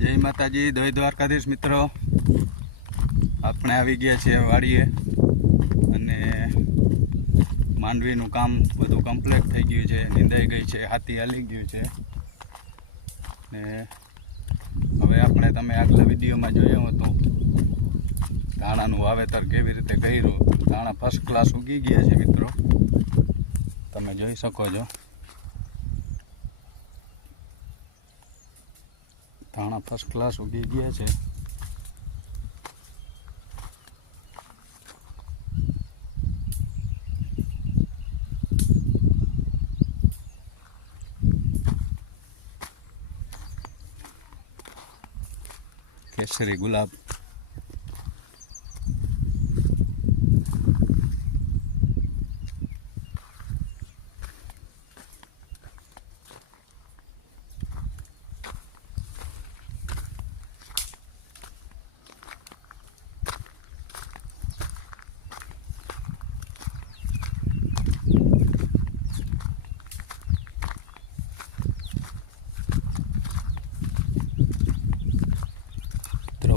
જય માતાજી, જય દ્વારકાધીશ મિત્રો. આપણે આવી ગયા છીએ વાડીએ અને માંડવીનું કામ બધું કમ્પ્લીટ થઈ ગયું છે, નીંદાઈ ગઈ છે, હાથી હાલી ગયું છે. ને હવે આપણે તમે આગલા વિડીયોમાં જોયું હતું ધાણાનું વાવેતર કેવી રીતે કર્યું. ધાણા ફર્સ્ટ ક્લાસ ઉગી ગયા છે મિત્રો, તમે જોઈ શકો છો. ધાણા ફર્સ્ટ ક્લાસ ઉગી ગયા છે. કેસરી ગુલાબ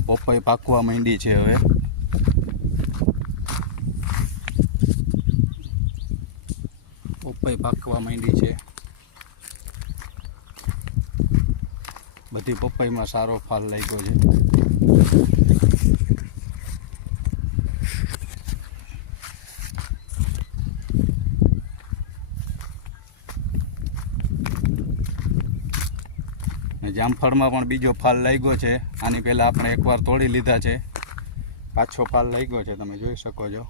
પપઈ પાકવા માંડી છે. હવે પપઈ પાકવા માંડી છે. બધી પપઈમાં સારો ફાલ લાગ્યો છે. જામફળમાં પણ બીજો ફાલ લાગ્યો છે. આની પહેલાં આપણે એકવાર તોડી લીધા છે, પાછો ફાલ લાગ્યો છે, તમે જોઈ શકો છો.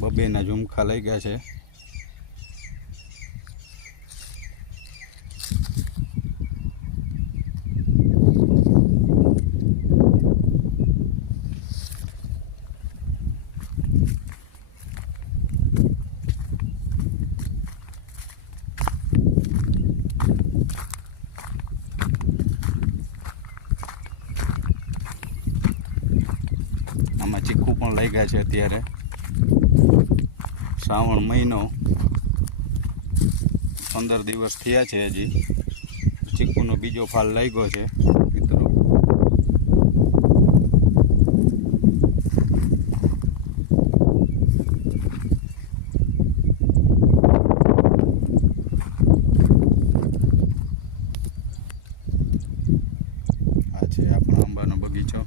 બબેના ઝુમખા લાગ્યા છે. આમાં ચીકુ પણ લાગ્યા છે. અત્યારે શ્રાવણ મહિનો 15 દિવસ થયા છે. હજી ચીકુનો બીજો ફાલ લાગ્યો છે મિત્રો. આ છે આપણો આંબાનો બગીચો.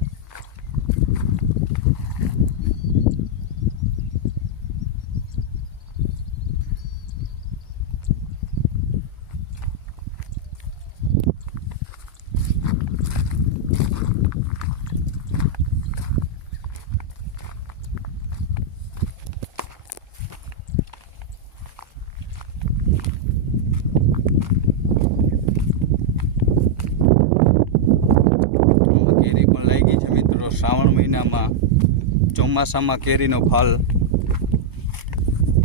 શ્રાવણ મહિનામાં ચોમાસામાં કેરીનો ફાલ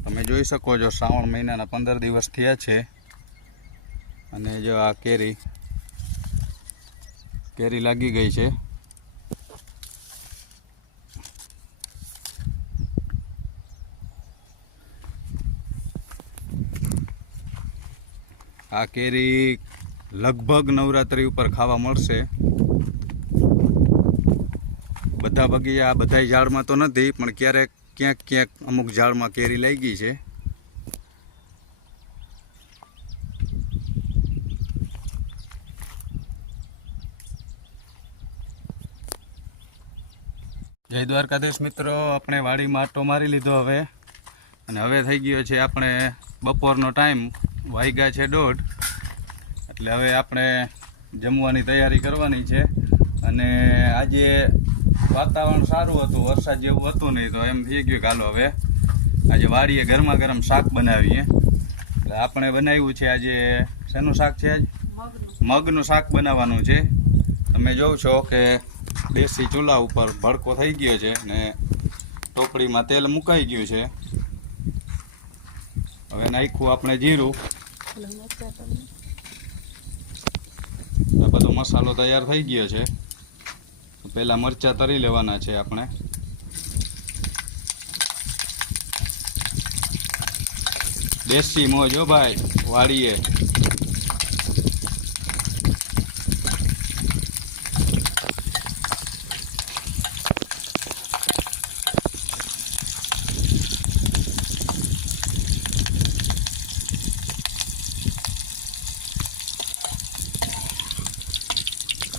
તમે જોઈ શકો છો. શ્રાવણ મહિનાના 15 દિવસ થયા છે અને જો આ કેરી લાગી ગઈ છે. આ કેરી લગભગ નવરાત્રી ઉપર ખાવા મળશે. બધા બગીચા બધા ઝાડમાં તો નથી, પણ ક્યારેક ક્યાંક અમુક ઝાડમાં કેરી લાગી છે. જય દ્વારકાધીશ મિત્રો. આપણે વાડીમાં આટો મારી લીધો હવે, અને હવે થઈ ગયો છે આપણે બપોરનો ટાઈમ, વાગ્યા છે 1:30. એટલે હવે આપણે જમવાની તૈયારી કરવાની છે. અને આજે વાતાવરણ સારું હતું, વરસાદ જેવું હતું નહીં, તો એમ થઈ ગયું કે હાલો હવે આજે વાડીએ ગરમા ગરમ શાક બનાવીએ. એટલે આપણે બનાવ્યું છે આજે, શેનું શાક છે? આજ મગનું શાક બનાવવાનું છે. તમે જોવો છો કે દેશી ચૂલા ઉપર ભડકો થઈ ગયો છે ને ટોપડીમાં તેલ મુકાઈ ગયું છે. હવે નાખ્યું આપણે જીરું. આ બધો મસાલો તૈયાર થઈ ગયો છે. પહેલાં મરચાં તરી લેવાના છે આપણે. દેશી મોજ હો ભાઈ વાડીએ.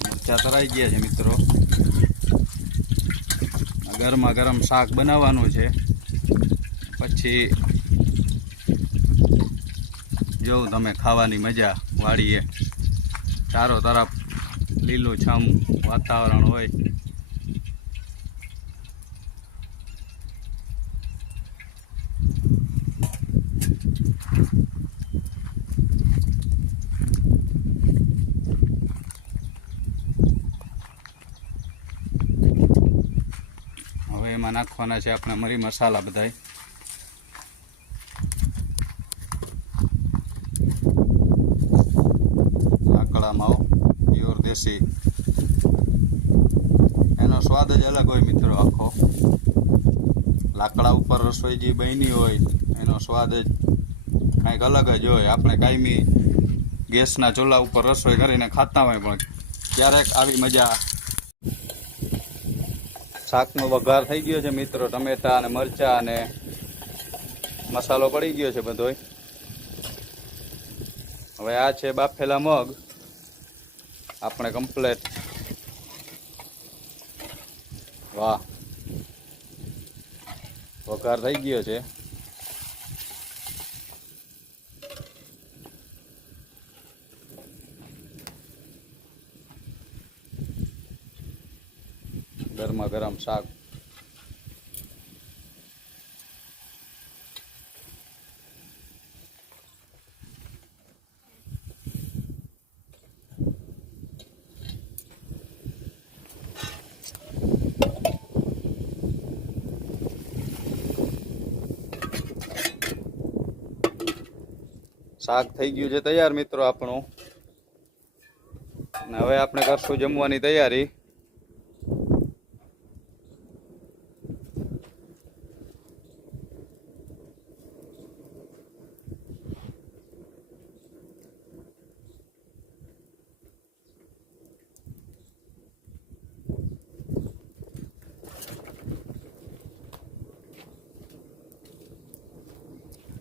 મરચા તરાઈ ગયા છે મિત્રો. ગરમા ગરમ શાક બનાવવાનું છે. પછી જોઉં તમે ખાવાની મજા વાળીએ. ચારો તરફ લીલુંછમ વાતાવરણ હોય. હવે એમાં નાખવાના છે આપણે મરી મસાલા બધાય. લાકડામાં પ્યોર દેશી, એનો સ્વાદ જ અલગ હોય મિત્રો. આખો લાકડા ઉપર રસોઈ જે બની હોય એનો સ્વાદ જ કંઈક અલગ જ હોય. આપણે કાયમી ગેસના ચૂલા ઉપર રસોઈ કરીને ખાતા હોય, પણ ક્યારેક આવી મજા. શાકનો વઘાર થઈ ગયો છે મિત્રો. ટમેટા અને મરચાં અને મસાલો પડી ગયો છે બધોય. હવે આ છે બાફેલા મગ આપણે કમ્પ્લેટ. વાહ, વઘાર થઈ ગયો છે. ગરમા ગરમ શાક. શાક થઈ ગયું છે તૈયાર મિત્રો આપણું. અને હવે આપણે કરશું જમવાની તૈયારી.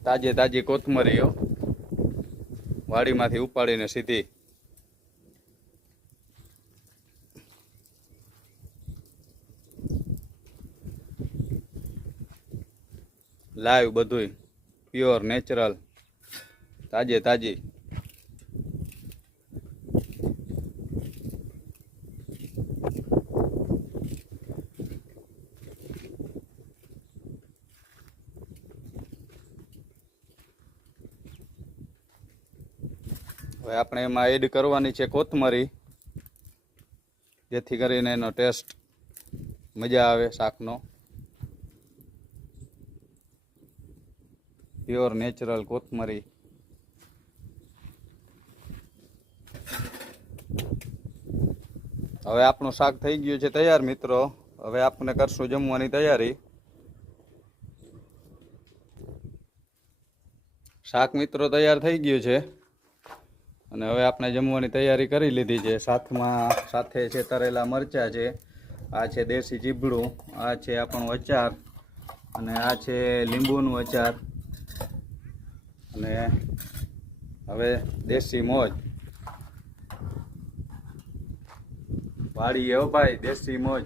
તાજે તાજી કોથમરીઓ વાડીમાંથી ઉપાડીને સીધી. લાઈવ બધુંય પ્યોર નેચરલ તાજે તાજી. હવે આપણે એમાં એડ કરવાની છે કોથમરી, જેથી કરીને એનો ટેસ્ટ મજા આવે શાકનો. પ્યોર નેચરલ કોથમરી. હવે આપણું શાક થઈ ગયું છે તૈયાર મિત્રો. હવે આપણે કરશું જમવાની તૈયારી. શાક મિત્રો તૈયાર થઈ ગયું છે અને હવે આપણે જમવાની તૈયારી કરી લીધી છે. સાથે છે તરેલા મરચાં છે, આ છે દેશી ચીબડું, આ છે આપણું અચાર અને આ છે લીંબુનું અચાર. અને હવે દેશી મોજ વાળીએ હો ભાઈ, દેશી મોજ.